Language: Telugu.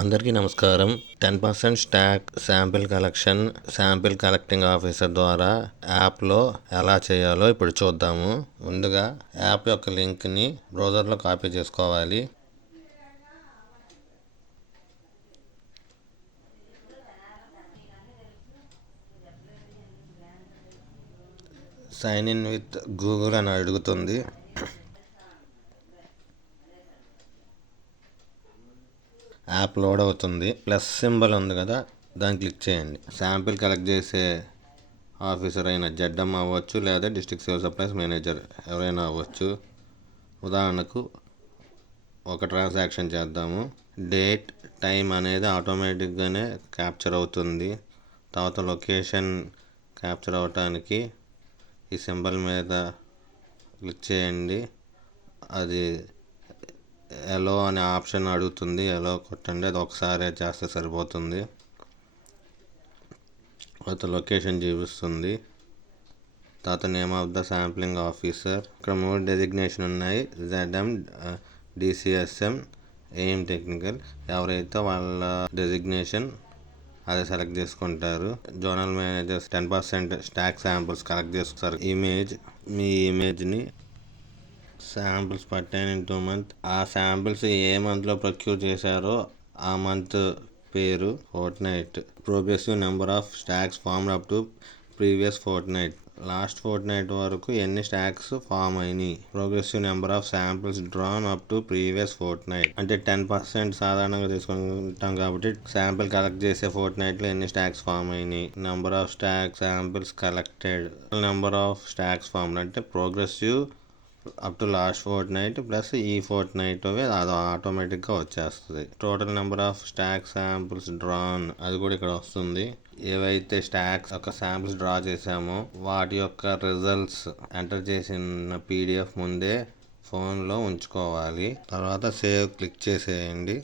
అందరికీ నమస్కారం. 10% stock sample collection sample collecting officer ద్వారా యాప్లో ఎలా చేయాలో ఇప్పుడు చూద్దాము. ముందుగా యాప్ యొక్క లింక్ని బ్రౌజర్లో కాపీ చేసుకోవాలి. సైన్ ఇన్ విత్ గూగుల్ అని అడుగుతుంది. యాప్ లోడ్ అవుతుంది. ప్లస్ సింబల్ ఉంది కదా, దాన్ని క్లిక్ చేయండి. శాంపిల్ కలెక్ట్ చేసే ఆఫీసర్ అయిన జడ్ఎం అవ్వచ్చు, లేదా డిస్ట్రిక్ట్ సివిల్ సప్లైస్ మేనేజర్ ఎవరైనా అవ్వచ్చు. ఉదాహరణకు ఒక ట్రాన్సాక్షన్ చేద్దాము. డేట్, టైం అనేది ఆటోమేటిక్గానే క్యాప్చర్ అవుతుంది. తర్వాత లొకేషన్ క్యాప్చర్ అవ్వటానికి ఈ సింబల్ మీద క్లిక్ చేయండి. అది ఎలో అనే ఆప్షన్ అడుగుతుంది. ఎలో కొట్టండి, అది ఒకసారి చేస్తే సరిపోతుంది. తర్వాత లొకేషన్ చూపిస్తుంది. తర్వాత name of the sampling officer. ఇక్కడ 3 డెసిగ్నేషన్ ఉన్నాయి: జెడ్ఎం, డిసిఎస్ఎం, ఏఎం టెక్నికల్. ఎవరైతే వాళ్ళ డెసిగ్నేషన్ అది సెలెక్ట్ చేసుకుంటారు. Zonal managers 10% stock samples collect చేసుకుంటారు. మీ ఇమేజ్ని శాంపిల్స్ పట్టాను ఇన్ 2 months. ఆ శాంపిల్స్ ఏ మంత్లో ప్రొక్యూర్ చేశారో ఆ మంత్ పేరు, fort night, progressive number of stocks formed up to previous fort night, last fort night వరకు ఎన్ని స్టాక్స్ ఫామ్ అయినాయి, progressive number of samples drawn up to previous fort night. అంటే 10% సాధారణంగా తీసుకుంటాం కాబట్టి శాంపిల్ కలెక్ట్ చేసే ఫోర్ట్ నైట్లో ఎన్ని స్టాక్స్ ఫామ్ అయినాయి, number of stock samples collected, number of stocks formed అంటే progressive up to last fortnight plus ఈ ఫోర్ట్ నైట్ అది ఆటోమేటిక్గా వచ్చేస్తుంది. Total number of stock samples drawn అది కూడా ఇక్కడ వస్తుంది. ఏవైతే స్టాక్స్ యొక్క శాంపిల్స్ డ్రా చేసామో వాటి యొక్క రిజల్ట్స్ ఎంటర్ చేసిన పీడిఎఫ్ ముందే ఫోన్లో ఉంచుకోవాలి. తర్వాత సేవ్ క్లిక్ చేసేయండి.